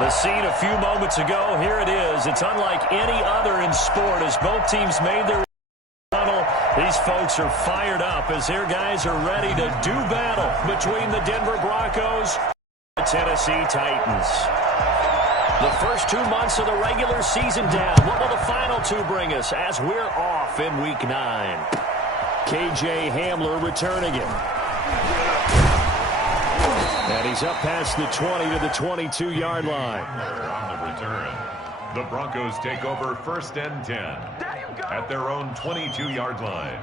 The scene a few moments ago, here it is. It's unlike any other in sport as both teams made their tunnel. These folks are fired up as their guys are ready to do battle between the Denver Broncos and the Tennessee Titans. The first 2 months of the regular season down. What will the final two bring us as we're off in Week 9? KJ Hamler returning it. And he's up past the 20 to the 22-yard line. On the return, the Broncos take over 1st and 10 at their own 22-yard line.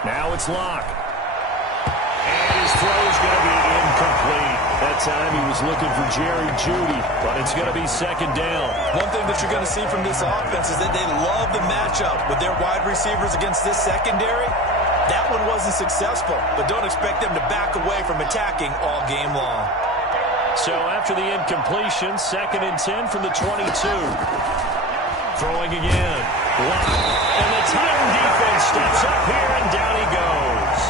Now it's Locke. And his throw is going to be incomplete. That time he was looking for Jerry Jeudy, but it's going to be 2nd down. One thing that you're going to see from this offense is that they love the matchup with their wide receivers against this secondary. That one wasn't successful, but don't expect them to back away from attacking all game long. So after the incompletion, 2nd and 10 from the 22. Throwing again. Locke. And the Titan defense steps up here, and down he goes.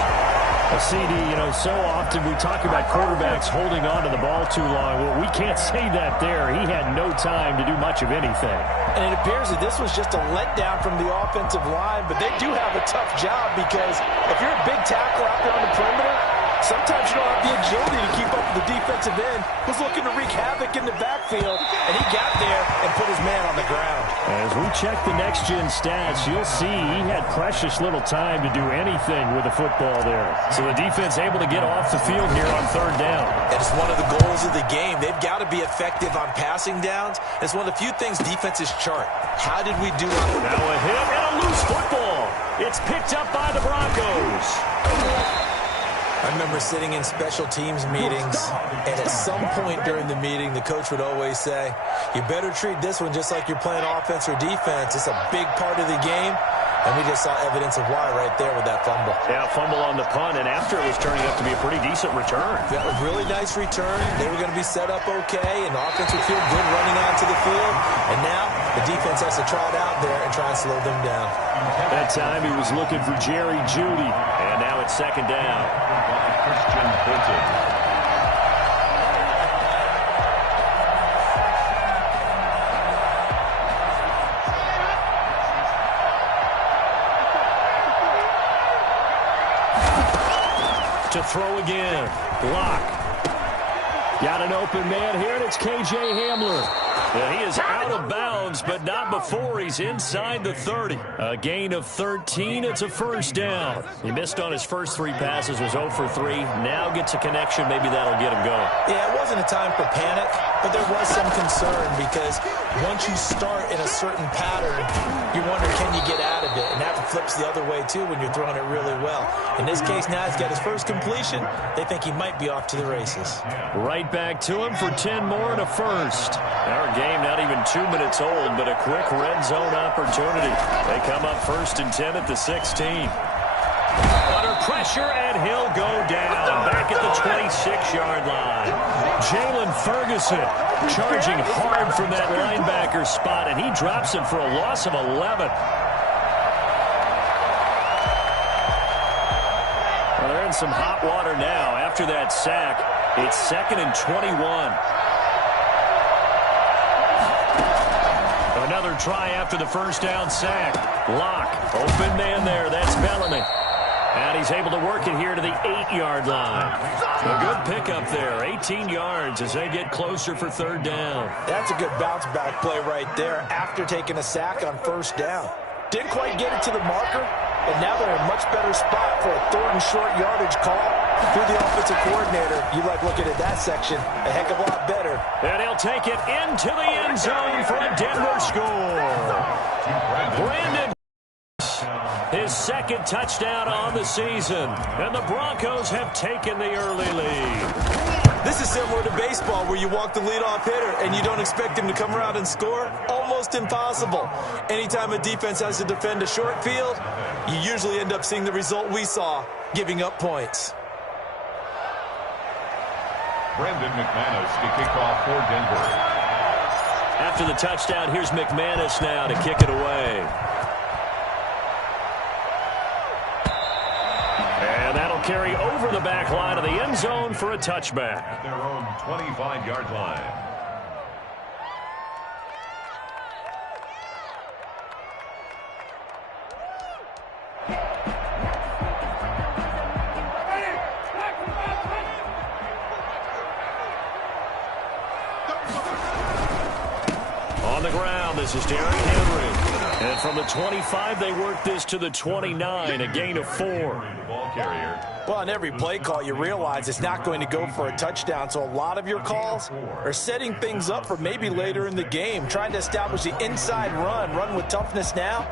A CD, so often we talk about quarterbacks holding on to the ball too long. Well, we can't say that there. He had no time to do much of anything. And it appears that this was just a letdown from the offensive line, but they do have a tough job because if you're a big tackle out there on the perimeter, sometimes you don't have the agility to keep up with the defensive end who's looking to wreak havoc in the backfield, and he got there and put his man on the ground. As we check the next-gen stats, you'll see he had precious little time to do anything with the football there. So the defense able to get off the field here on 3rd down. It's one of the goals of the game. They've got to be effective on passing downs. It's one of the few things defenses chart. How did we do on it? Now a hit and a loose football. It's picked up by the Broncos. I remember sitting in special teams meetings, and at some point during the meeting, the coach would always say, you better treat this one just like you're playing offense or defense. It's a big part of the game, and we just saw evidence of why right there with that fumble. Yeah, fumble on the punt, and after it was turning out to be a pretty decent return. That was a really nice return. They were going to be set up okay, and the offense would feel good running onto the field, and now the defense has to trot out there and try and slow them down. That time he was looking for Jerry Jeudy, and now it's 2nd down. Christian Fulton. To throw again. Locke. Got an open man here, and it's KJ Hamler. Yeah, he is out of bounds, but not before he's inside the 30. A gain of 13. It's a 1st down. He missed on his first 3 passes, was 0 for 3. Now gets a connection. Maybe that'll get him going. Yeah, it wasn't a time for panic, but there was some concern because once you start in a certain pattern, you wonder, can you get out of it? And that flips the other way, too, when you're throwing it really well. In this case, now he's got his first completion. They think he might be off to the races. Right back to him for 10 more and a 1st. Our game not even 2 minutes old, but a quick red zone opportunity. They come up 1st and 10 at the 16. Under pressure, and he'll go down. Back at the 26-yard line. Jalen Ferguson charging hard from that linebacker spot, and he drops him for a loss of 11. Well, they're in some hot water now. After that sack, it's 2nd and 21. Another try after the 1st down sack. Locke, open man there. That's Bellamy. And he's able to work it here to the 8-yard line. A good pickup there. 18 yards as they get closer for 3rd down. That's a good bounce-back play right there after taking a sack on 1st down. Didn't quite get it to the marker, but now they're in a much better spot for a 3rd and short yardage call. Through the offensive coordinator, you like looking at that section a heck of a lot better. And he'll take it into the end zone for a Denver score. Brandon, his 2nd touchdown on the season. And the Broncos have taken the early lead. This is similar to baseball where you walk the leadoff hitter and you don't expect him to come around and score. Almost impossible. Anytime a defense has to defend a short field, you usually end up seeing the result we saw, giving up points. Brandon McManus to kick off for Denver. After the touchdown, here's McManus now to kick it away. And that'll carry over the back line of the end zone for a touchback. At their own 25-yard line. On the ground, this is Derrick Henry. And from the 25, they work this to the 29, a gain of 4. Ball carrier. Well, on every play call, you realize it's not going to go for a touchdown. So a lot of your calls are setting things up for maybe later in the game, trying to establish the inside run with toughness now,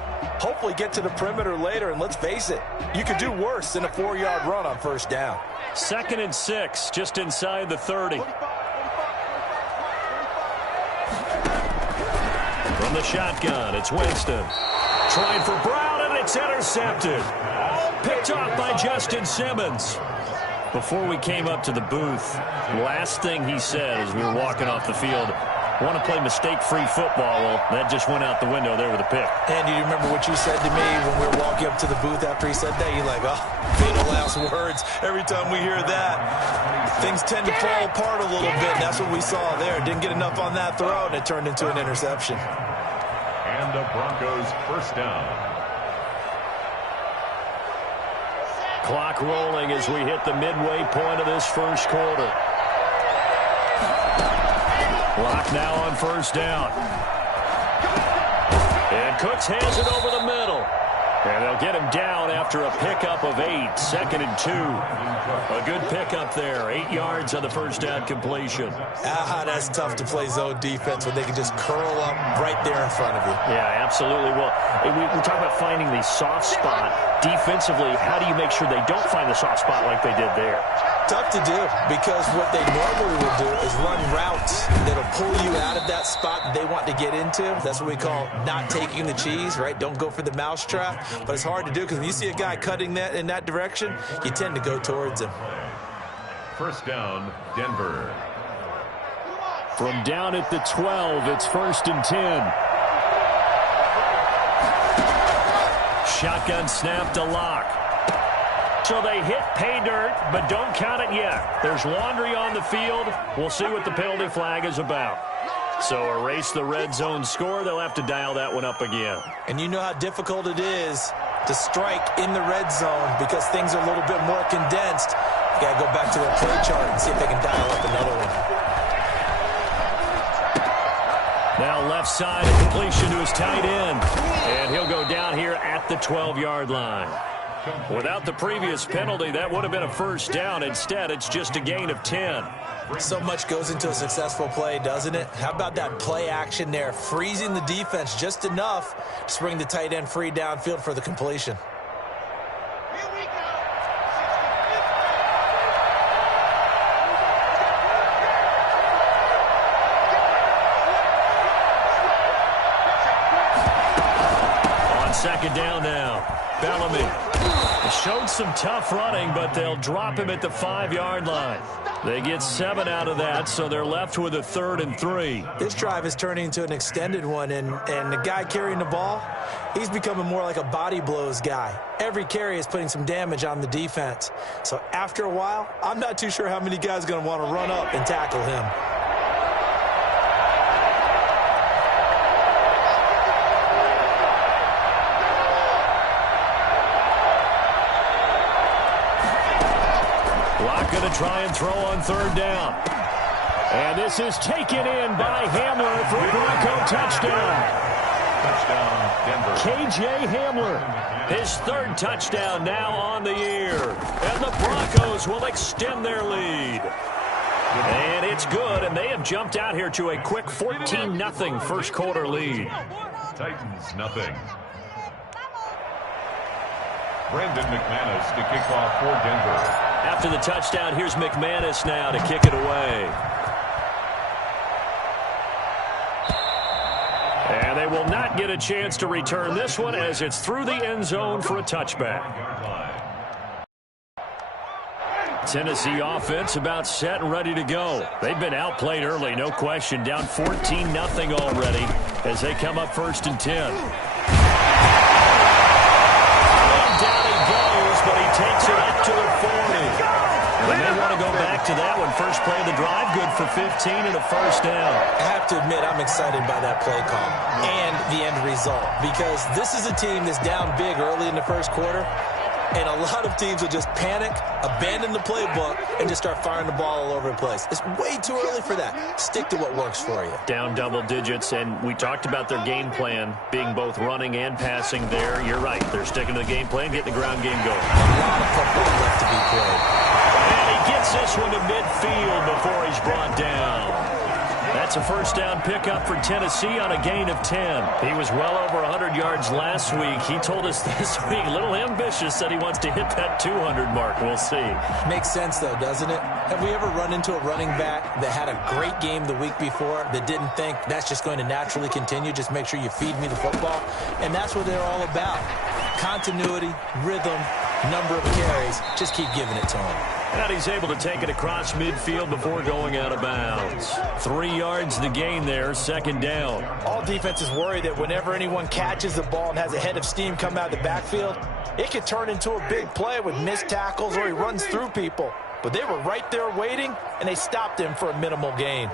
hopefully get to the perimeter later. And let's face it, you could do worse than a 4-yard run on first down. 2nd and 6, just inside the 30. From the shotgun, it's Winston. Trying for Brown, and it's intercepted. Picked off by Justin Simmons. Before we came up to the booth, last thing he said as we were walking off the field, want to play mistake-free football. Well, that just went out the window there with a pick. And do you remember what you said to me when we were walking up to the booth after he said that? You're like, oh, fatal last words. Every time we hear that, things tend to fall apart a little bit. That's what we saw there. Didn't get enough on that throw, and it turned into an interception. And the Broncos first down. Clock rolling as we hit the midway point of this first quarter. Clock now on first down. And Cooks has it over the middle. And they'll get him down after a pickup of 8. 2nd and 2. A good pickup there. 8 yards on the first down completion. That's tough to play zone defense when they can just curl up right there in front of you. Yeah, absolutely. Well, we talk about finding the soft spot. Defensively, how do you make sure they don't find the soft spot like they did there? Tough to do, because what they normally will do is run routes that'll pull you out of that spot that they want to get into. That's what we call not taking the cheese, right? Don't go for the mousetrap. But it's hard to do, because when you see a guy cutting that in that direction, you tend to go towards him. First down, Denver. From down at the 12, it's 1st and 10. Shotgun snap to Locke. So they hit pay dirt, but don't count it yet. There's laundry on the field. We'll see what the penalty flag is about. So erase the red zone score. They'll have to dial that one up again. And you know how difficult it is to strike in the red zone because things are a little bit more condensed. You got to go back to their play chart and see if they can dial up another one. Now left side, a completion to his tight end. And he'll go down here at the 12-yard line. Without the previous penalty, that would have been a first down. Instead, it's just a gain of 10. So much goes into a successful play, doesn't it? How about that play action there? Freezing the defense just enough to bring the tight end free downfield for the completion. On 2nd down now, Bellamy. Showed some tough running, but they'll drop him at the 5-yard line. They get 7 out of that, so they're left with a 3rd and 3. This drive is turning into an extended one, and the guy carrying the ball, he's becoming more like a body blows guy. Every carry is putting some damage on the defense. So after a while, I'm not too sure how many guys are going to want to run up and tackle him. Going to try and throw on 3rd down. And this is taken in by Hamler for a Bronco touchdown. Touchdown, Denver. KJ Hamler, his 3rd touchdown now on the year. And the Broncos will extend their lead. And it's good, and they have jumped out here to a quick 14-0 first quarter lead. Titans, nothing. Brandon McManus to kick off for Denver. After the touchdown, here's McManus now to kick it away. And they will not get a chance to return this one as it's through the end zone for a touchback. Tennessee offense about set and ready to go. They've been outplayed early, no question. Down 14-0 already as they come up 1st and 10. And down he goes, but he takes it up to the 40. And they want to go back to that one. First play of the drive, good for 15 and a first down. I have to admit, I'm excited by that play call and the end result, because this is a team that's down big early in the first quarter, and a lot of teams will just panic, abandon the playbook, and just start firing the ball all over the place. It's way too early for that. Stick to what works for you. Down double digits, and we talked about their game plan being both running and passing there. You're right. They're sticking to the game plan, getting the ground game going. A lot of football left to be played. And he gets this one to midfield before he's brought down. That's a first down pickup for Tennessee on a gain of 10. He was well over 100 yards last week. He told us this week, a little ambitious, said he wants to hit that 200 mark. We'll see. Makes sense, though, doesn't it? Have we ever run into a running back that had a great game the week before that didn't think that's just going to naturally continue? Just make sure you feed me the football. And that's what they're all about. Continuity, rhythm, number of carries. Just keep giving it to him. And he's able to take it across midfield before going out of bounds. 3 yards the gain there, second down. All defenses worry that whenever anyone catches the ball and has a head of steam come out of the backfield, it could turn into a big play with missed tackles or he runs through people. But they were right there waiting, and they stopped him for a minimal gain.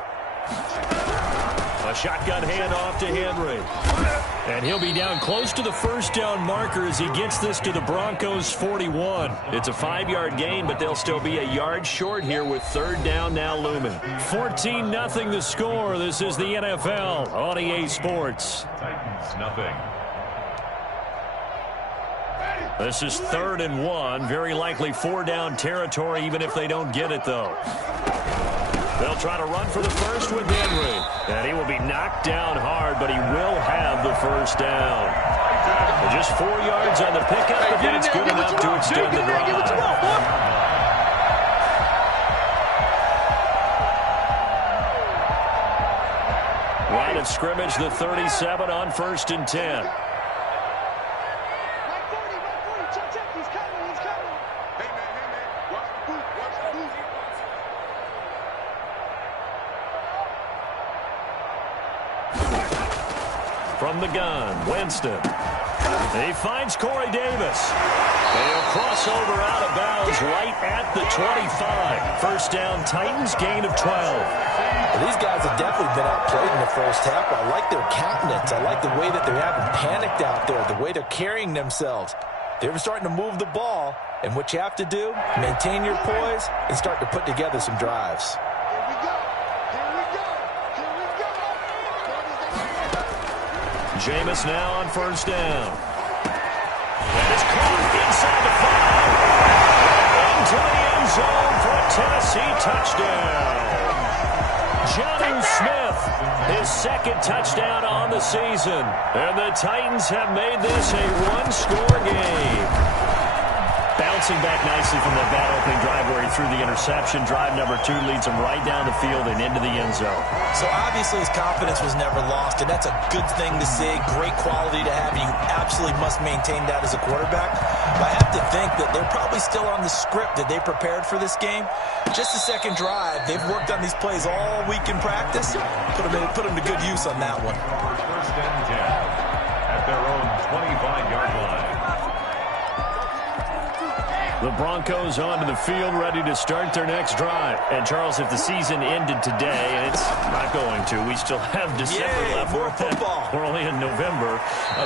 A shotgun handoff to Henry. And he'll be down close to the first down marker as he gets this to the Broncos 41. It's a 5-yard gain, but they'll still be a yard short here with third down now looming. 14-0 the score. This is the NFL on EA Sports. Titans nothing. This is 3rd and 1. Very likely 4-down territory, even if they don't get it, though. They'll try to run for the first with Henry. And he will be knocked down hard, but he will have the first down. And just 4 yards on the pickup, but then it's good enough to extend the drive. Line of scrimmage, the 37 on 1st and 10. From the gun, Winston. He finds Corey Davis. They'll cross over out of bounds right at the 25. First down, Titans, gain of 12. Well, these guys have definitely been outplayed in the first half. I like their countenance. I like the way that they haven't panicked out there, the way they're carrying themselves. They're starting to move the ball, and what you have to do, maintain your poise and start to put together some drives. Jameis now on first down. And it's caught inside the 5. Into the end zone for a Tennessee touchdown. Jonnu Smith, his second touchdown on the season. And the Titans have made this a one-score game. Bouncing back nicely from that bad opening drive where he threw the interception. Drive number 2 leads him right down the field and into the end zone. So obviously his confidence was never lost, and that's a good thing to see. Great quality to have. You absolutely must maintain that as a quarterback. But I have to think that they're probably still on the script that they prepared for this game. Just the second drive. They've worked on these plays all week in practice. Put them to good use on that one. First and 10 at their own 25-yard line. The Broncos onto the field, ready to start their next drive. And, Charles, if the season ended today, and it's not going to, we still have December left. More football. We're only in November.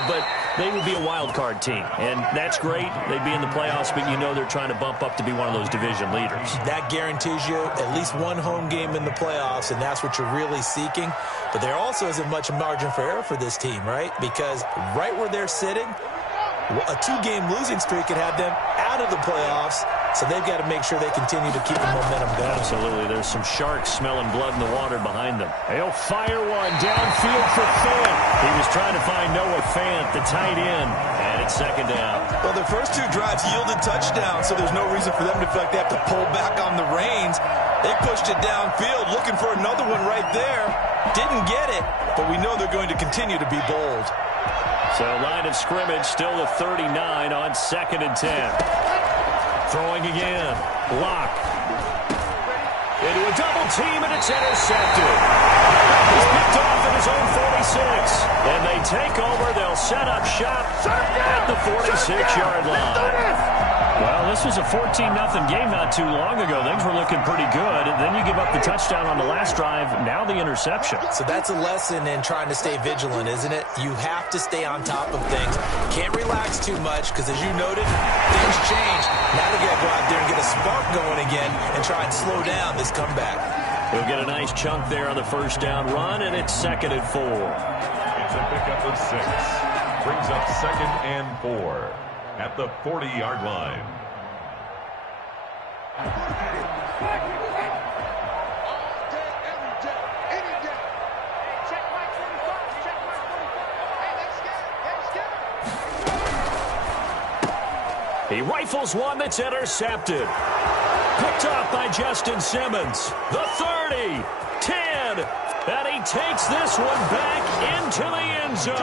But they would be a wild card team. And that's great. They'd be in the playoffs, but you know they're trying to bump up to be one of those division leaders. That guarantees you at least one home game in the playoffs, and that's what you're really seeking. But there also isn't much margin for error for this team, right? Because right where they're sitting, a 2-game losing streak could have them out of the playoffs, so they've got to make sure they continue to keep the momentum going. Absolutely. There's some sharks smelling blood in the water behind them. He'll fire one downfield for Fant. He was trying to find Noah Fant, the tight end, and it's second down. Well, their first 2 drives yielded touchdowns, so there's no reason for them to feel like they have to pull back on the reins. They pushed it downfield, looking for another one right there. Didn't get it, but we know they're going to continue to be bold. So line of scrimmage still the 39 on 2nd and 10. Throwing again. Locke. double team, and it's intercepted. He's picked off at his own 46. And they take over. They'll set up shop at the 46-yard line. Well, this was a 14-0 game not too long ago. Things were looking pretty good. And then you give up the touchdown on the last drive. Now the interception. So that's a lesson in trying to stay vigilant, isn't it? You have to stay on top of things. Can't relax too much because, as you noted, things change. Now they got to go out there and get a spark going again and try and slow down this comeback. He'll get a nice chunk there on the first down run, and it's 2nd and 4. It's a pickup of 6. Brings up 2nd and 4 at the 40-yard line. He rifles one that's intercepted. Picked off by Justin Simmons. The 30, 10, and he takes this one back into the end zone.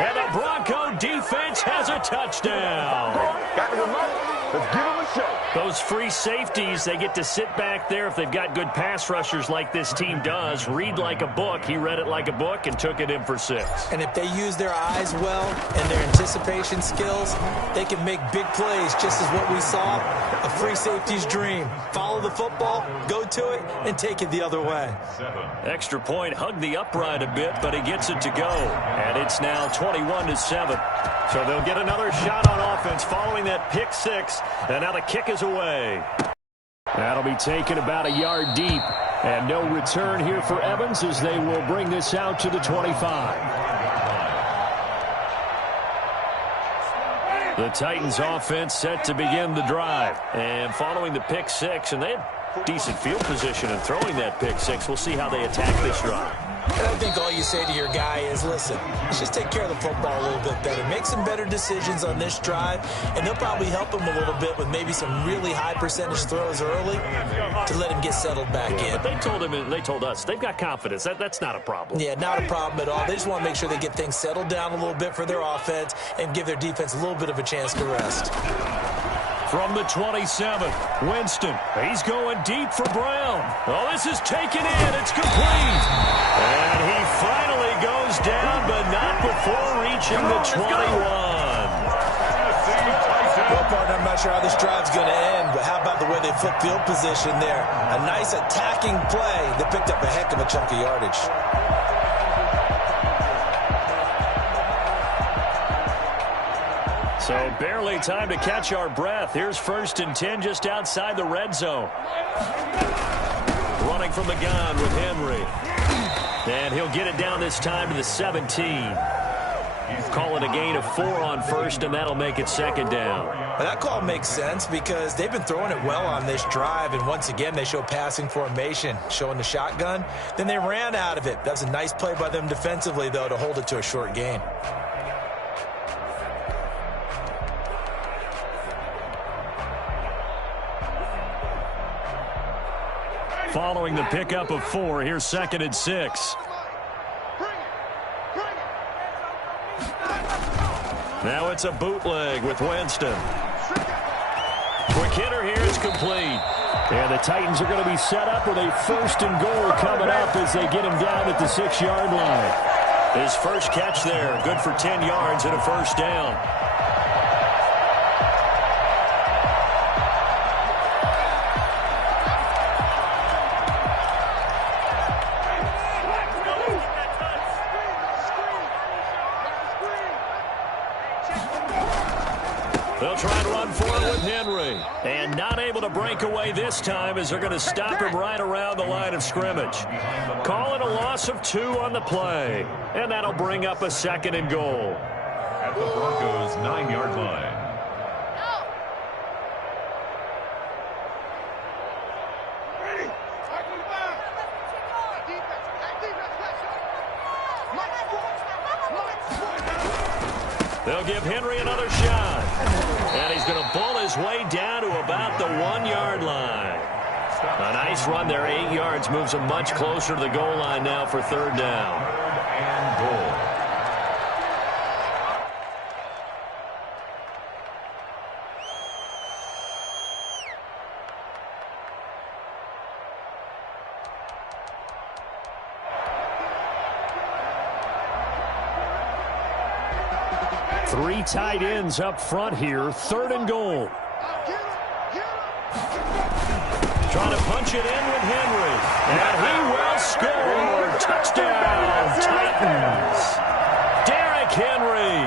And the Bronco defense has a touchdown. Got the remote. Let's give him a show. Those free safeties, they get to sit back there if they've got good pass rushers like this team does. Read like a book. He read it like a book and took it in for 6. And if they use their eyes well and their anticipation skills, they can make big plays, just as what we saw, a free safety's dream. Follow the football, go to it, and take it the other way. 7. Extra point, hugged the upright a bit, but he gets it to go. And it's now 21-7. So they'll get another shot on offense following that pick 6. And now the kick is away. That'll be taken about a yard deep. And no return here for Evans as they will bring this out to the 25. The Titans offense set to begin the drive. And following the pick 6, and they had decent field position in throwing that pick 6. We'll see how they attack this drive. And I think all you say to your guy is, listen, let's just take care of the football a little bit better. Make some better decisions on this drive, and they'll probably help him a little bit with maybe some really high percentage throws early to let him get settled back in. But they told him, and they told us, they've got confidence. That's not a problem. Yeah, not a problem at all. They just want to make sure they get things settled down a little bit for their offense and give their defense a little bit of a chance to rest. From the 27, Winston. He's going deep for Brown. Oh, this is taken in. It's complete. And he finally goes down, but not before reaching the 21. Well, partner, I'm not sure how this drive's going to end, but how about the way they flip field position there? A nice attacking play that picked up a heck of a chunk of yardage. So barely time to catch our breath. Here's 1st and 10 just outside the red zone. Running from the gun with Henry. And he'll get it down this time to the 17. He's calling a gain of 4 on 1st, and that'll make it 2nd down. Well, that call makes sense because they've been throwing it well on this drive, and once again they show passing formation, showing the shotgun. Then they ran out of it. That was a nice play by them defensively, though, to hold it to a short gain. Following the pickup of 4, here's 2nd and 6. Now it's a bootleg with Winston. Quick hitter here is complete. And the Titans are going to be set up with a 1st and goal coming up as they get him down at the 6-yard line. His first catch there, good for 10 yards and a 1st down. They'll try and run for it with Henry. And not able to break away this time as they're going to stop him right around the line of scrimmage. Calling a loss of 2 on the play. And that'll bring up a 2nd and goal. At the Broncos' 9-yard line. They'll give Henry another shot. And he's going to bull his way down to about the 1-yard line. A nice run there, 8 yards, moves him much closer to the goal line now for 3rd down. 3rd and goal. Three tight ends up front here. 3rd and goal. Trying to punch it in with Henry. And he will score. Touchdown, Titans. Derrick Henry,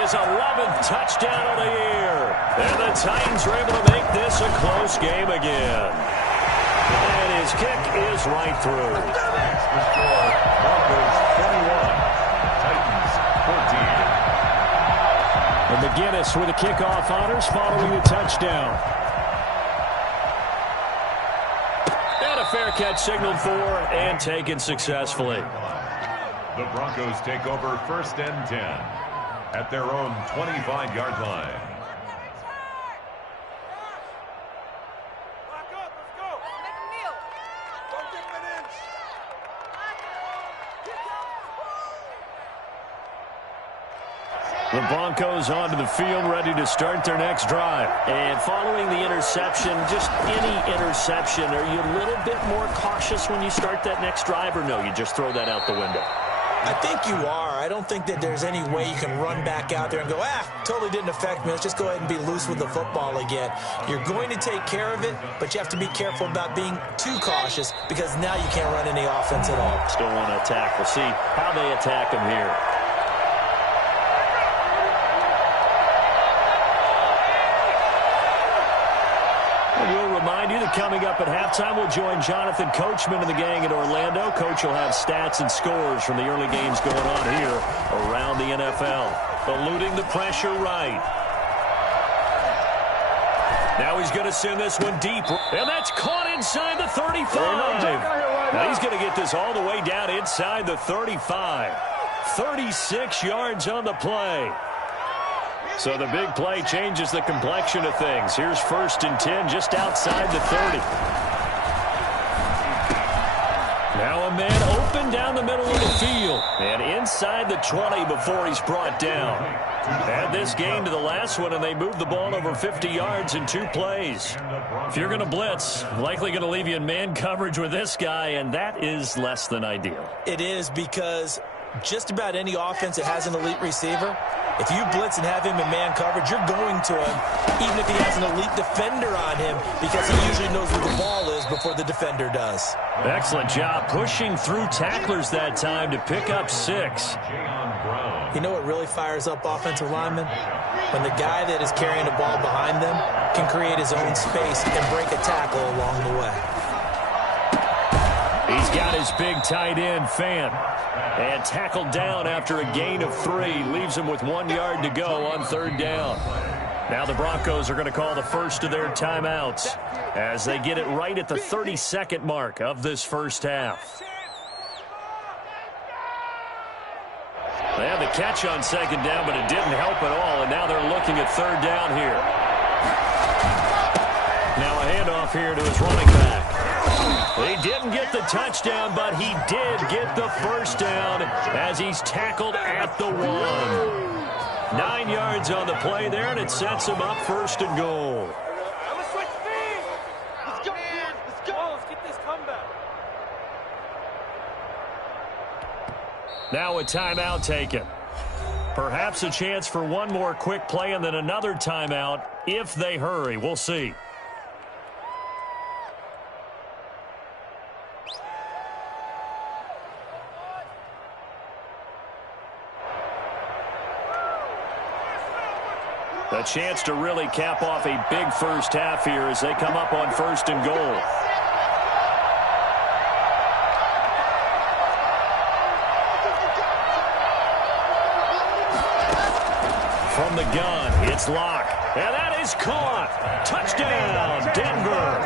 his 11th touchdown of the year. And the Titans are able to make this a close game again. And his kick is right through. The score, Broncos 21, Titans 14. And McGinnis with the kickoff honors following the touchdown. And a fair catch signaled for and taken successfully. The Broncos take over 1st and 10 at their own 25-yard line. The Broncos onto the field, ready to start their next drive. And following the interception, just any interception, are you a little bit more cautious when you start that next drive, or no, you just throw that out the window? I think you are. I don't think that there's any way you can run back out there and go, totally didn't affect me. Let's just go ahead and be loose with the football again. You're going to take care of it, but you have to be careful about being too cautious because now you can't run any offense at all. Still want to attack. We'll see how they attack him here. We'll remind you that coming up at halftime, we'll join Jonathan Coachman and the gang in Orlando. Coach will have stats and scores from the early games going on here around the NFL. Eluding the pressure right. Now he's going to send this one deep. And that's caught inside the 35. Now he's going to get this all the way down inside the 35. 36 yards on the play. So the big play changes the complexion of things. Here's 1st and 10 just outside the 30. Now a man open down the middle of the field. And inside the 20 before he's brought down. Add this game to the last one, and they moved the ball over 50 yards in 2 plays. If you're going to blitz, likely going to leave you in man coverage with this guy, and that is less than ideal. It is because just about any offense that has an elite receiver, if you blitz and have him in man coverage, you're going to him, even if he has an elite defender on him, because he usually knows where the ball is before the defender does. Excellent job pushing through tacklers that time to pick up 6. You know what really fires up offensive linemen? When the guy that is carrying the ball behind them can create his own space and break a tackle along the way. He's got his big tight end, Fant. And tackled down after a gain of 3. Leaves him with 1 yard to go on 3rd down. Now the Broncos are going to call the first of their timeouts as they get it right at the 32nd mark of this first half. They had the catch on 2nd down, but it didn't help at all, and now they're looking at 3rd down here. Now a handoff here to his running back. He didn't get the touchdown, but he did get the first down as he's tackled at the 1. 9 yards on the play there, and it sets him up 1st and goal. Let's go. Let's get this comeback. Now a timeout taken. Perhaps a chance for one more quick play and then another timeout if they hurry. We'll see. A chance to really cap off a big first half here as they come up on 1st and goal. From the gun, it's Locke. And that is caught. Touchdown, Denver.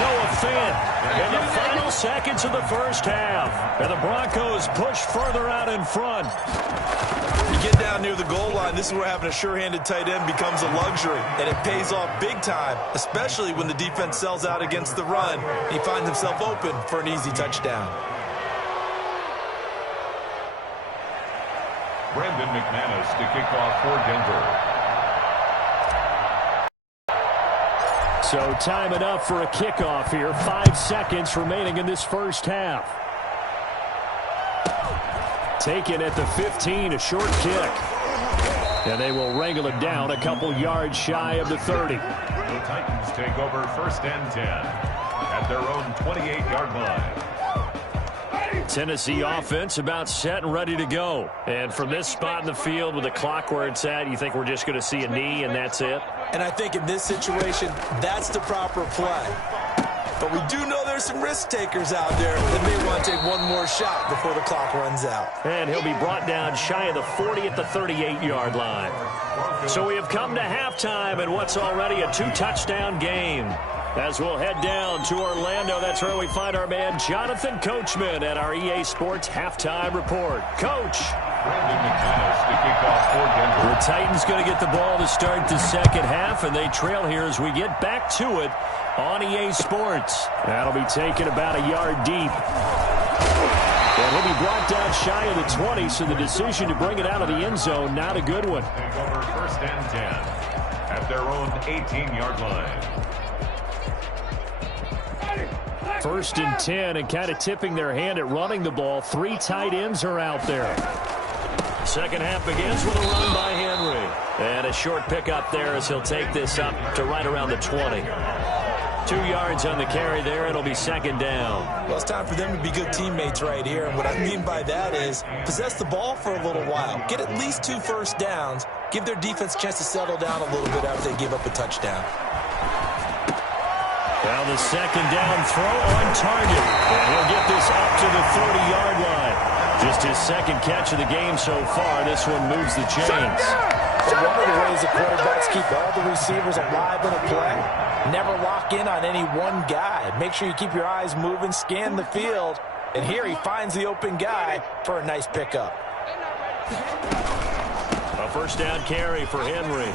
Noah Fant in the final seconds of the first half. And the Broncos push further out in front. You get down near the goal line, this is where having a sure-handed tight end becomes a luxury, and it pays off big time, especially when the defense sells out against the run. He finds himself open for an easy touchdown. Brandon McManus to kick off for Denver. So time enough for a kickoff here. 5 seconds remaining in this first half. Taken at the 15, a short kick. And they will wrangle it down a couple yards shy of the 30. The Titans take over 1st and 10 at their own 28-yard line. Tennessee offense about set and ready to go. And from this spot in the field with the clock where it's at, you think we're just going to see a knee and that's it? And I think in this situation, that's the proper play. But we do know there's some risk takers out there that may want to take one more shot before the clock runs out. And he'll be brought down shy of the 40 at the 38-yard line. So we have come to halftime in what's already a 2-touchdown game. As we'll head down to Orlando, that's where we find our man Jonathan Coachman at our EA Sports Halftime Report. Coach. Brandon McManus to kick off for Denver. The Titans going to get the ball to start the second half, and they trail here as we get back to it on EA Sports. That'll be taken about a yard deep. And he'll be brought down shy of the 20, so the decision to bring it out of the end zone, not a good one. Take over 1st and 10 at their own 18-yard line. 1st and 10, and kind of tipping their hand at running the ball. 3 tight ends are out there. Second half begins with a run by Henry. And a short pickup there as he'll take this up to right around the 20. 2 yards on the carry there. It'll be 2nd down. Well, it's time for them to be good teammates right here. And what I mean by that is possess the ball for a little while. Get at least 2 first downs. Give their defense a chance to settle down a little bit after they give up a touchdown. Well, the 2nd down throw on target. And he'll get this up to the 30-yard line. Just his 2nd catch of the game so far. This one moves the chains. One of the ways the quarterbacks keep all the receivers alive in a play, never lock in on any one guy. Make sure you keep your eyes moving, scan the field, and here he finds the open guy for a nice pickup. A 1st down carry for Henry. 9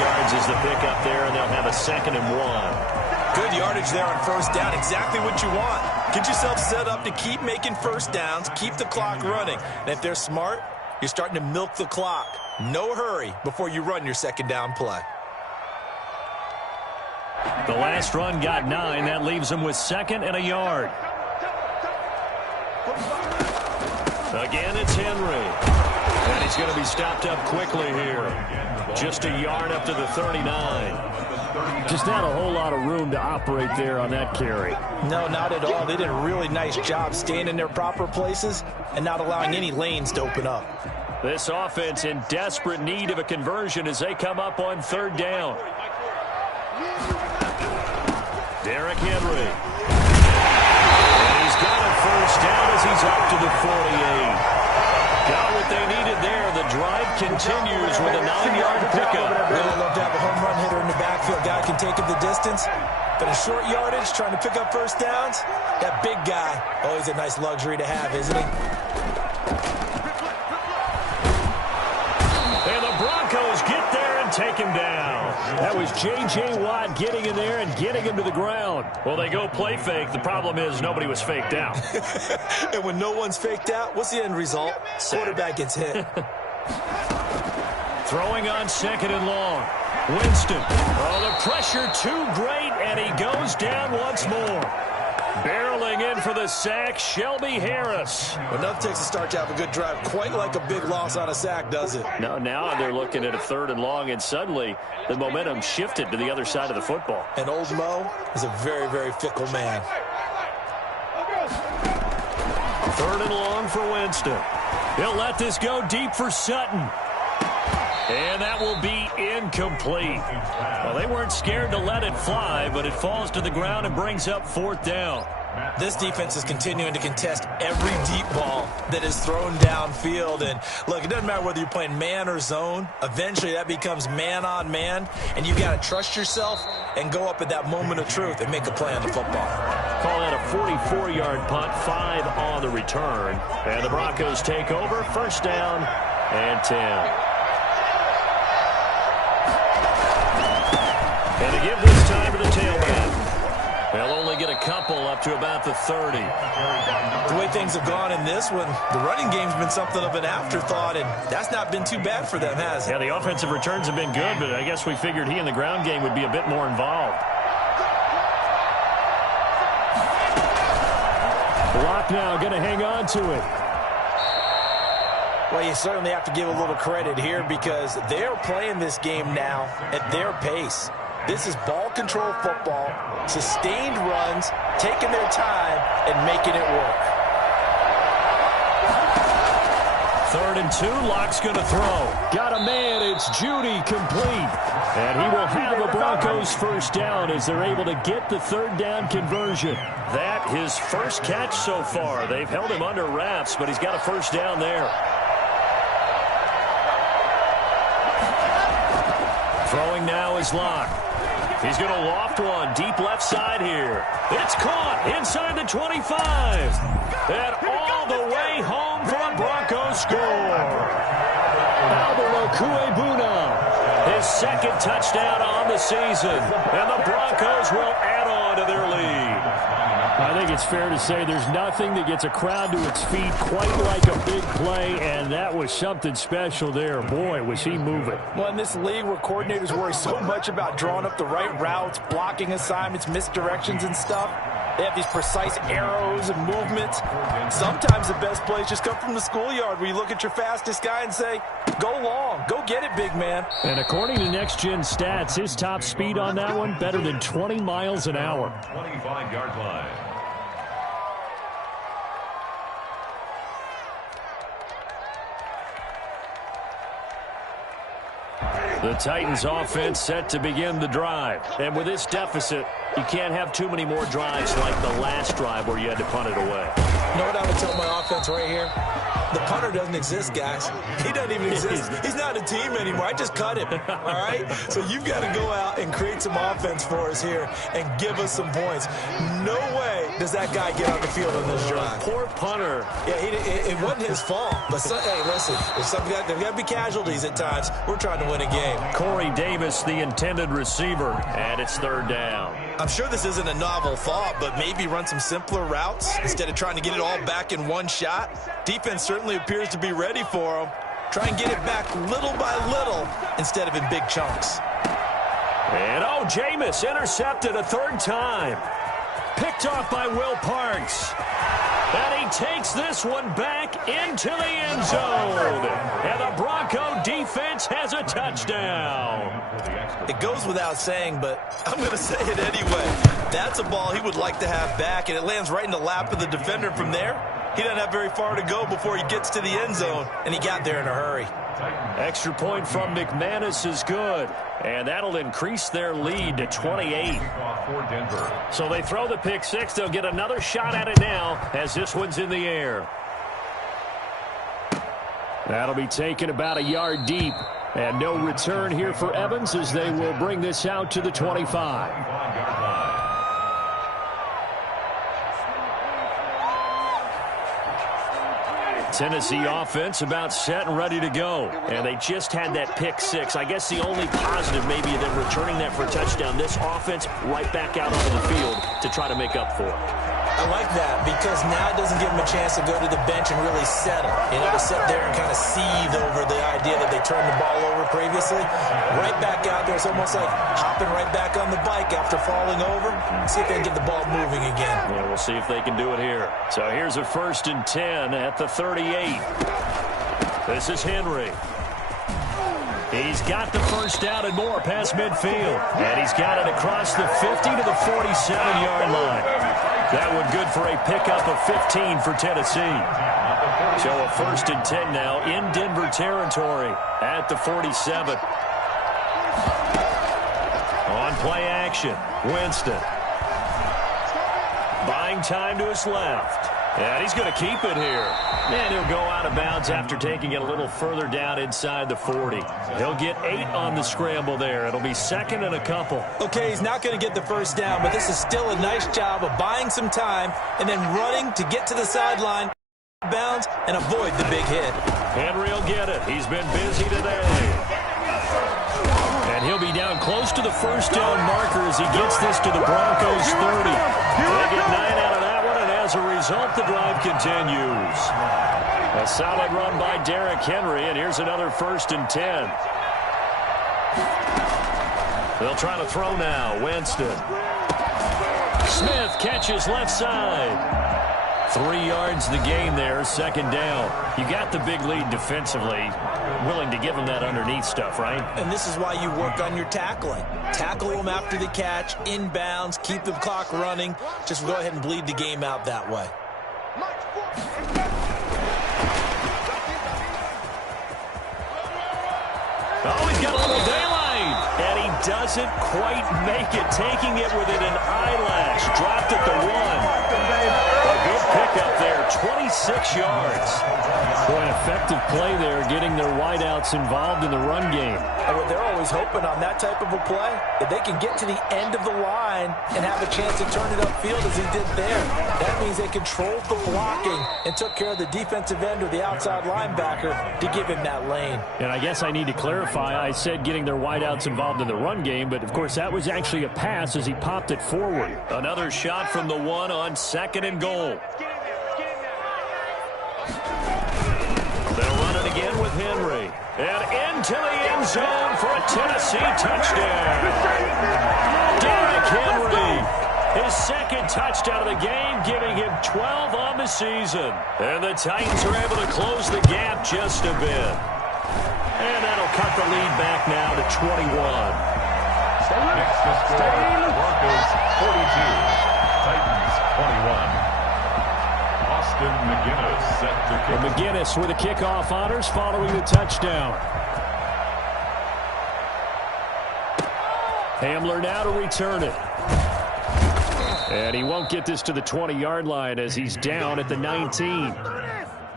yards is the pickup there, and they'll have a 2nd and 1. Good yardage there on 1st down. Exactly what you want. Get yourself set up to keep making first downs, keep the clock running. And if they're smart, you're starting to milk the clock. No hurry before you run your 2nd down play. The last run got 9. That leaves them with 2nd and a yard. Again, it's Henry. And he's going to be stopped up quickly here. Just a yard up to the 39. Just not a whole lot of room to operate there on that carry. No, not at all. They did a really nice job staying in their proper places and not allowing any lanes to open up. This offense in desperate need of a conversion as they come up on 3rd down. Derrick Henry. And he's got a 1st down as he's up to the 48. Got what they needed there. The drive continues with a 9-yard pickup. Really love to have a home run hitter in the backfield. Guy can take it the distance. But in short yardage, trying to pick up first downs, that big guy, always a nice luxury to have, isn't he? And the Broncos get there and take him down. That was J.J. Watt getting in there and getting him to the ground. Well, they go play fake. The problem is nobody was faked out. And when no one's faked out, what's the end result? Quarterback gets hit. Throwing on 2nd and long. Winston. Oh, the pressure too great, and he goes down once more. Barreling in for the sack, Shelby Harris. Enough takes to start to have a good drive. Quite like a big loss on a sack, does it? Now they're looking at a 3rd and long, and suddenly the momentum shifted to the other side of the football. And old Mo is a very, very fickle man. 3rd and long for Winston. He'll let this go deep for Sutton. And that will be incomplete. Well, they weren't scared to let it fly, but it falls to the ground and brings up 4th down. This defense is continuing to contest every deep ball that is thrown downfield. And, look, it doesn't matter whether you're playing man or zone. Eventually, that becomes man on man. And you've got to trust yourself and go up at that moment of truth and make a play on the football. Call that a 44-yard punt, 5 on the return. And the Broncos take over, 1st down and 10. And to give this time to the tailback. They'll only get a couple up to about the 30. The way things have gone in this one, the running game's been something of an afterthought, and that's not been too bad for them, has it? Yeah, the offensive returns have been good, but I guess we figured he in the ground game would be a bit more involved. Block now, going to hang on to it. Well, you certainly have to give a little credit here because they're playing this game now at their pace. This is ball control football, sustained runs, taking their time, and making it work. 3rd and 2, Lock's going to throw. Got a man, it's Judy, complete. And he will have a Broncos first down as they're able to get the 3rd down conversion. That his first catch so far. They've held him under wraps, but he's got a first down there. Throwing now is Lock. He's going to loft one deep left side here. It's caught inside the 25. And all the way home for a Broncos score. Albert Okuebuna, his 2nd touchdown on the season. And the Broncos will add on to their lead. I think it's fair to say there's nothing that gets a crowd to its feet quite like a big play, and that was something special there. Boy, was he moving. Well, in this league where coordinators worry so much about drawing up the right routes, blocking assignments, misdirections and stuff, they have these precise arrows and movements. Sometimes the best plays just come from the schoolyard where you look at your fastest guy and say, go long, go get it, big man. And according to Next Gen Stats, his top speed on that one, better than 20 miles an hour. 25-yard line. The Titans offense set to begin the drive. And with this deficit, you can't have too many more drives like the last drive where you had to punt it away. You know what I would tell my offense right here? The punter doesn't exist, guys. He doesn't even exist. He's not a team anymore. I just cut him, all right? So you've got to go out and create some offense for us here and give us some points. No way does that guy get on the field on this drive. Poor punter. Yeah, it wasn't his fault. But, hey, listen, there's got to be casualties at times. We're trying to win a game. Corey Davis, the intended receiver, and it's 3rd down. I'm sure this isn't a novel thought, but maybe run some simpler routes instead of trying to get it all back in one shot. Defense certainly appears to be ready for them. Try and get it back little by little instead of in big chunks. And, Jameis intercepted a 3rd time. Picked off by Will Parks. And he takes this one back into the end zone. And the Bronco defense has a touchdown. It goes without saying, but I'm going to say it anyway. That's a ball he would like to have back, and it lands right in the lap of the defender from there. He doesn't have very far to go before he gets to the end zone, and he got there in a hurry. Extra point from McManus is good, and that'll increase their lead to 28. So they throw the pick six. They'll get another shot at it now as this one's in the air. That'll be taken about a yard deep, and no return here for Evans as they will bring this out to the 25. Tennessee offense about set and ready to go. And they just had that pick six. I guess the only positive maybe of them returning that for a touchdown. This offense right back out onto the field to try to make up for it. I like that because now it doesn't give them a chance to go to the bench and really settle. To sit there and kind of seethe over the idea that they turned the ball over previously. Right back out there. It's almost like hopping right back on the bike after falling over. See if they can get the ball moving again. Yeah, we'll see if they can do it here. So here's a 1st and 10 at the 38. This is Henry. He's got the first down and more past midfield. And he's got it across the 50 to the 47-yard line. That one good for a pickup of 15 for Tennessee. So a 1st and 10 now in Denver territory at the 47. On play action, Winston. Buying time to his left. And he's going to keep it here. And he'll go out of bounds after taking it a little further down inside the 40. He'll get 8 on the scramble there. It'll be 2nd and a couple. Okay, he's not going to get the first down, but this is still a nice job of buying some time and then running to get to the sideline, bounds, and avoid the big hit. Henry will get it. He's been busy today. And he'll be down close to the first down marker as he gets this to the Broncos 30. They get 9 out of that one, and as a result, the drive continues. A solid run by Derrick Henry, and here's another 1st and 10. They'll try to throw now. Winston. Smith catches left side. 3 yards the game there, second down. You got the big lead defensively. Willing to give them that underneath stuff, right? And this is why you work on your tackling. Tackle them after the catch, inbounds, keep the clock running. Just go ahead and bleed the game out that way. Oh, he's got a little daylight. And he doesn't quite make it, taking it within an eyelash. Dropped at the 1. A good pickup there, 26 yards. Boy, an effective play there, getting their wideouts involved in the run game. And what they're always hoping on that type of a play, that they can get to the end of the line and have a chance to turn it upfield as he did there. That means they controlled the blocking and took care of the defensive end or the outside linebacker to give him that lane. And I guess I need to clarify, I said getting their wideouts involved in the run game, but of course that was actually a pass as he popped it forward. Another shot from the 1 on 2nd and goal. They'll run it again with Henry. And into the end zone for a Tennessee touchdown. Derrick Henry, his second touchdown of the game, giving him 12 on the season. And the Titans are able to close the gap just a bit. And that'll cut the lead back now to 21. Next to score, Broncos 42, Titans 21. Austin McGinnis set to kick. McGinnis with the kickoff honors following the touchdown. Hamler now to return it. And he won't get this to the 20-yard line as he's down at the 19.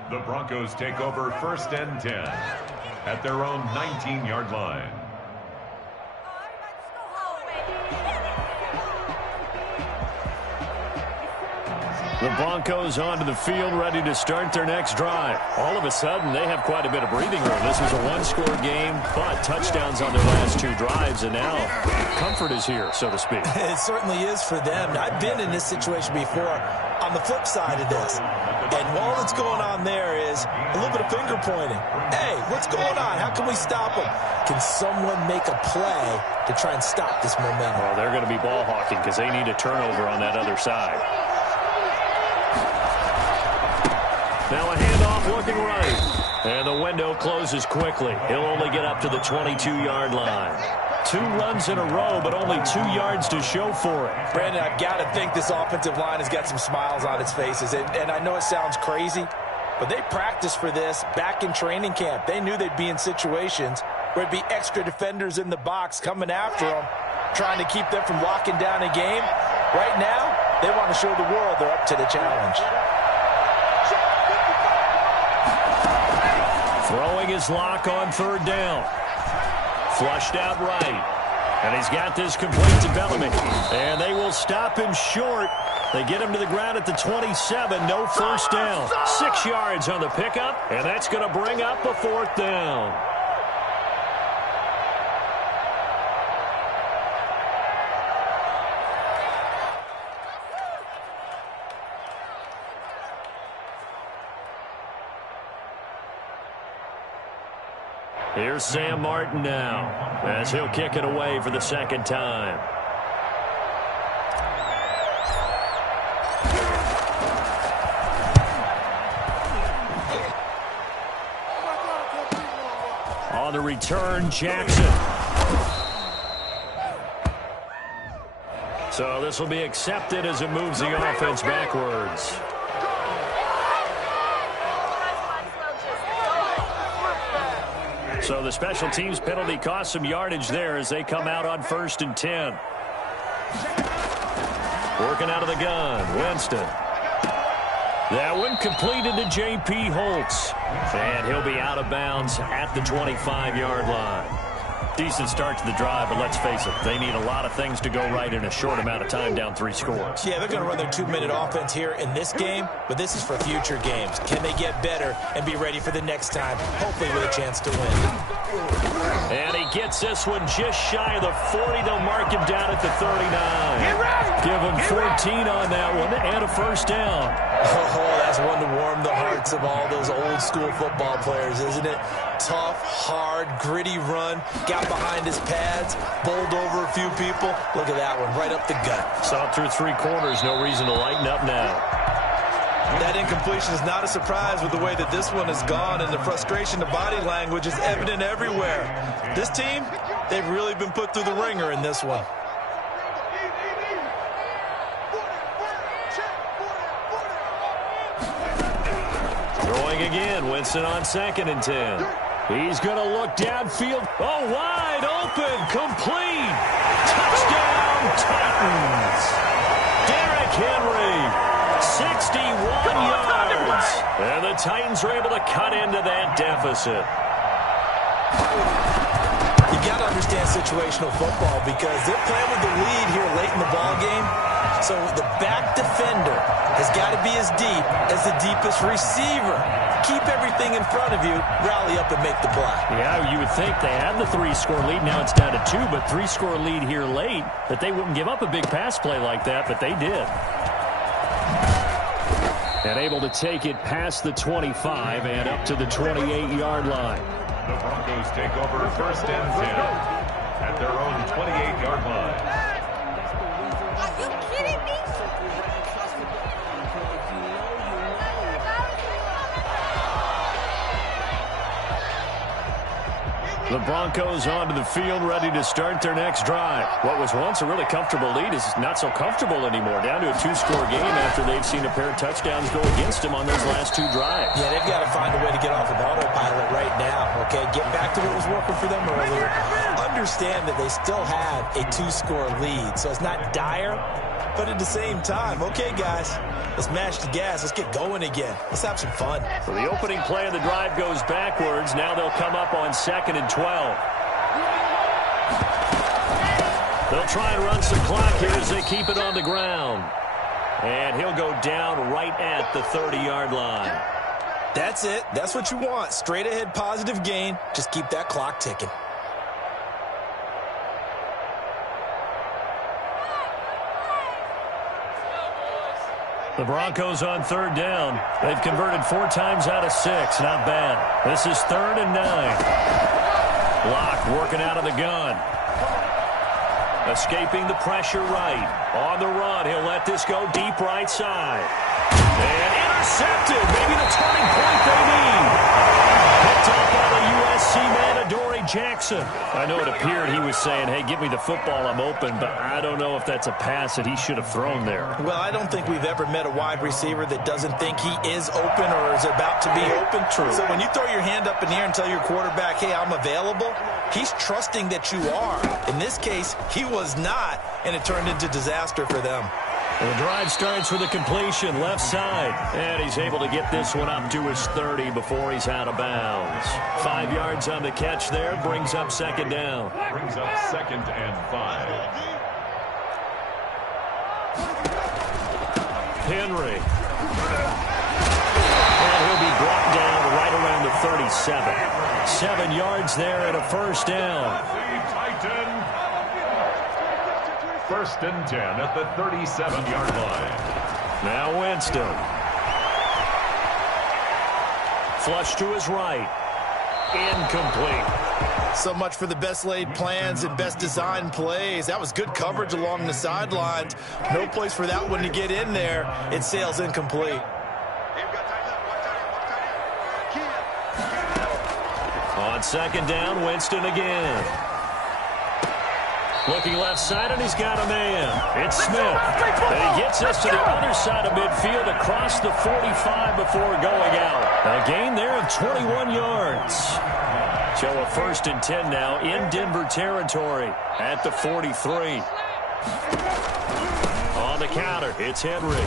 The Broncos take over 1st and 10 at their own 19-yard line. The Broncos onto the field, ready to start their next drive. All of a sudden, they have quite a bit of breathing room. This was a one-score game, but touchdowns on their last 2 drives, and now comfort is here, so to speak. It certainly is for them. I've been in this situation before on the flip side of this. And all that's going on there is a little bit of finger pointing. Hey, what's going on? How can we stop them? Can someone make a play to try and stop this momentum? Well, they're going to be ball hawking because they need a turnover on that other side. Now a handoff looking right. And the window closes quickly. He'll only get up to the 22-yard line. 2 runs in a row, but only 2 yards to show for it. Brandon, I've got to think this offensive line has got some smiles on its faces. And I know it sounds crazy, but they practiced for this back in training camp. They knew they'd be in situations where it'd be extra defenders in the box coming after them, trying to keep them from locking down a game. Right now, they want to show the world they're up to the challenge. Throwing his lock on 3rd down. Flushed out right. And he's got this complete to Bellamy. And they will stop him short. They get him to the ground at the 27. No first down. 6 yards on the pickup. And that's going to bring up a 4th down. Here's Sam Martin now as he'll kick it away for the 2nd time. On the return, Jackson. So this will be accepted as it moves the offense backwards. So the special teams penalty cost some yardage there as they come out on 1st and 10. Working out of the gun, Winston. That one completed to J.P. Holtz. And he'll be out of bounds at the 25-yard line. Decent start to the drive, but let's face it, they need a lot of things to go right in a short amount of time, down 3 scores. Yeah, they're going to run their 2-minute offense here in this game, but this is for future games. Can they get better and be ready for the next time, hopefully with a chance to win? And he gets this one just shy of the 40. They'll mark him down at the 39. Give him 14 on that one and a 1st down. Oh, that's one to warm the hearts of all those old-school football players, isn't it? Tough, hard, gritty run. Got behind his pads, bowled over a few people. Look at that one, right up the gut. Saw through 3 quarters, no reason to lighten up now. That incompletion is not a surprise with the way that this one has gone, and the frustration, the body language is evident everywhere. This team, they've really been put through the ringer in this one. Throwing again, Winston on 2nd and 10. He's going to look downfield. Oh, wide open, complete. Touchdown, Titans. Derrick Henry, 61 yards. And the Titans are able to cut into that deficit. You got to understand situational football because they're playing with the lead here late in the ball game. So the back defender has got to be as deep as the deepest receiver. Keep everything in front of you, rally up and make the play. Yeah, you would think they had the 3-score lead. Now it's down to 2, but 3-score lead here late, that they wouldn't give up a big pass play like that, but they did. And able to take it past the 25 and up to the 28-yard line. The Broncos take over 1st and 10 at their own 28-yard line. Are you kidding me? The Broncos onto the field, ready to start their next drive. What was once a really comfortable lead is not so comfortable anymore. Down to a 2-score game after they've seen a pair of touchdowns go against them on those last 2 drives. Yeah, they've got to find a way to get off of autopilot right now, okay? Get back to what was working for them earlier. Understand that they still have a 2-score lead, so it's not dire, but at the same time, okay, guys, let's mash the gas. Let's get going again. Let's have some fun. So the opening play of the drive goes backwards. Now they'll come up on 2nd and 12. They'll try and run some clock here as they keep it on the ground. And he'll go down right at the 30-yard line. That's it. That's what you want. Straight ahead positive gain. Just keep that clock ticking. The Broncos on 3rd down. They've converted 4 times out of 6. Not bad. This is 3rd and 9. Locke working out of the gun. Escaping the pressure right. On the run, he'll let this go deep right side. And intercepted. Maybe the turning point they need. Picked up by the USC man, Adoree Jackson. I know it appeared he was saying, hey, give me the football, I'm open, but I don't know if that's a pass that he should have thrown there. Well, I don't think we've ever met a wide receiver that doesn't think he is open or is about to be open. True. So when you throw your hand up in the air and tell your quarterback, hey, I'm available, he's trusting that you are. In this case, he was not, and it turned into disaster for them. Well, the drive starts with a completion left side, and he's able to get this one up to his 30 before he's out of bounds. 5 yards on the catch there, brings up 2nd down. Brings up 2nd and 5. Henry. And he'll be brought down right around the 37. 7 yards there and a 1st down. Titan. 1st and 10 at the 37-yard line. Now Winston. Flush to his right. Incomplete. So much for the best laid plans and best designed plays. That was good coverage along the sidelines. No place for that one to get in there. It sails incomplete. On 2nd down, Winston again. Looking left side, and he's got a man. It's Smith. And he gets us to the other side of midfield across the 45 before going out. A gain there of 21 yards. So a 1st and 10 now in Denver territory at the 43. On the counter, it's Henry.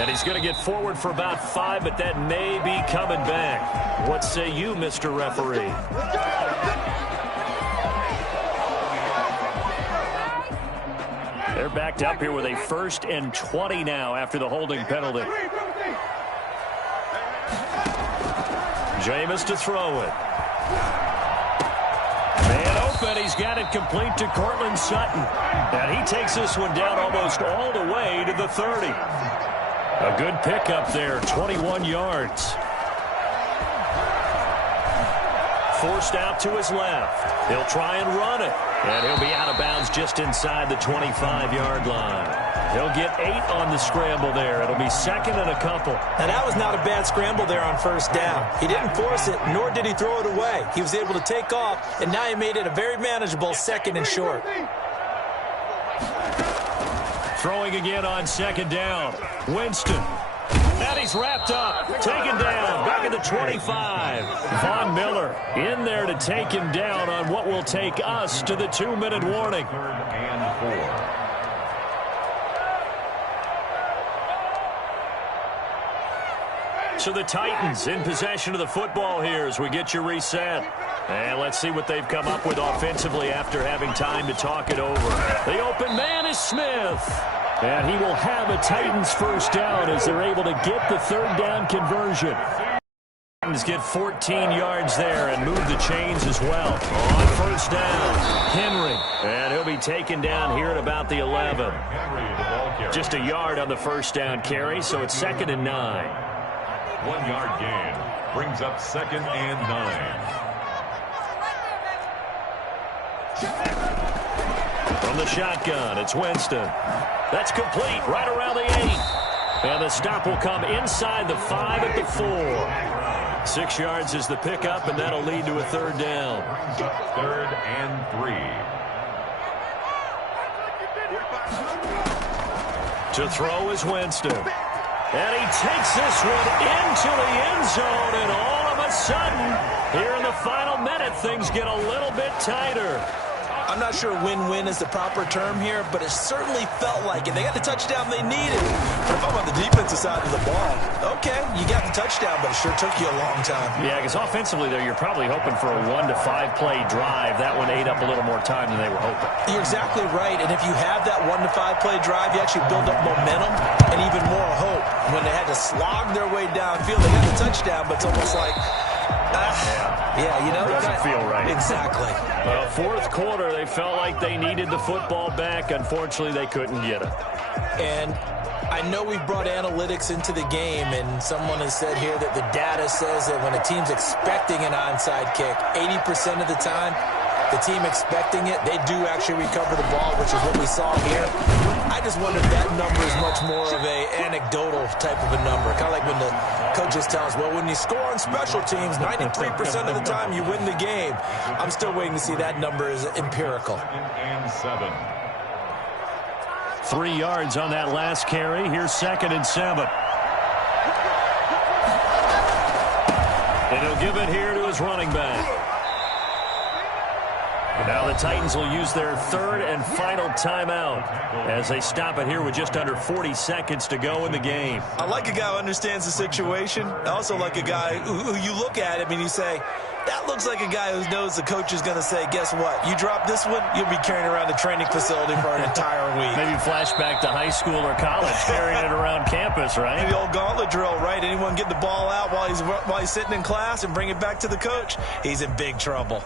And he's going to get forward for about 5, but that may be coming back. What say you, Mr. Referee? They're backed up here with a 1st and 20 now after the holding penalty. Jameis to throw it. Man open. He's got it complete to Courtland Sutton. And he takes this one down almost all the way to the 30. A good pickup there, 21 yards. Forced out to his left. He'll try and run it. And he'll be out of bounds just inside the 25-yard line. He'll get 8 on the scramble there. It'll be second and a couple. Now, that was not a bad scramble there on first down. He didn't force it, nor did he throw it away. He was able to take off, and now he made it a very manageable second and short. Throwing again on second down. Winston. And he's wrapped up. Taken down. Back at the 25. Von Miller in there to take him down on what will take us to the 2-minute warning. 3rd and 4. So the Titans in possession of the football here as we get you reset. And let's see what they've come up with offensively after having time to talk it over. The open man is Smith. And he will have a Titans first down as they're able to get the 3rd down conversion. Titans get 14 yards there and move the chains as well. On first down, Henry. And he'll be taken down here at about the 11. Just a yard on the first down carry, so it's 2nd and 9. 1-yard gain brings up 2nd and 9. From the shotgun, it's Winston. That's complete right around the 8. And the stop will come inside the 5 at the 4. 6 yards is the pickup, and that'll lead to a 3rd down. 3rd and 3. To throw is Winston. And he takes this one into the end zone, and all of a sudden, here in the final minute, things get a little bit tighter. I'm not sure win-win is the proper term here, but it certainly felt like it. They got the touchdown they needed. But if I'm on the defensive side of the ball, okay, you got the touchdown, but it sure took you a long time. Yeah, because offensively there, you're probably hoping for a 1 to 5 play drive. That one ate up a little more time than they were hoping. You're exactly right, and if you have that 1 to 5 play drive, you actually build up momentum and even more hope. When they had to slog their way downfield, they got the touchdown, but it's almost like, yeah, you know, it doesn't feel right. Exactly. Well, 4th quarter, they felt like they needed the football back. Unfortunately, they couldn't get it. And I know we've brought analytics into the game, and someone has said here that the data says that when a team's expecting an onside kick, 80% of the time, the team expecting it, they do actually recover the ball, which is what we saw here. I just wonder if that number is much more of a anecdotal type of a number. Kind of like when the coaches tell us, well, when you score on special teams, 93% of the time you win the game. I'm still waiting to see that number is empirical. 2nd and 7. 3 yards on that last carry. Here's 2nd and 7. And he'll give it here to his running back. Now the Titans will use their 3rd and final timeout as they stop it here with just under 40 seconds to go in the game. I like a guy who understands the situation. I also like a guy who you look at him and you say, that looks like a guy who knows the coach is going to say, guess what? You drop this one, you'll be carrying around the training facility for an entire week. Maybe flashback to high school or college, carrying it around campus, right? The old gauntlet drill, right? Anyone get the ball out while he's sitting in class and bring it back to the coach? He's in big trouble.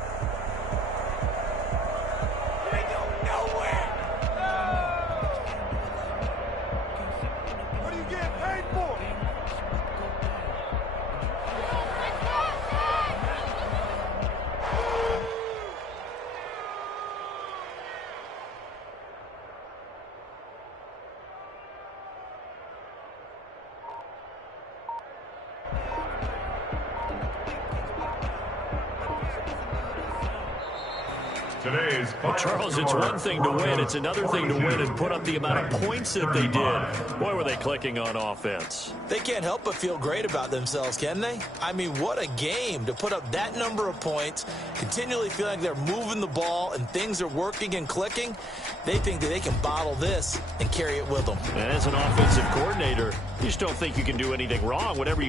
Well, Charles, it's one thing to win. It's another thing to win and put up the amount of points that they did. Boy, were they clicking on offense. They can't help but feel great about themselves, can they? I mean, what a game to put up that number of points, continually feeling like they're moving the ball and things are working and clicking. They think that they can bottle this and carry it with them. And as an offensive coordinator, you just don't think you can do anything wrong. Whatever you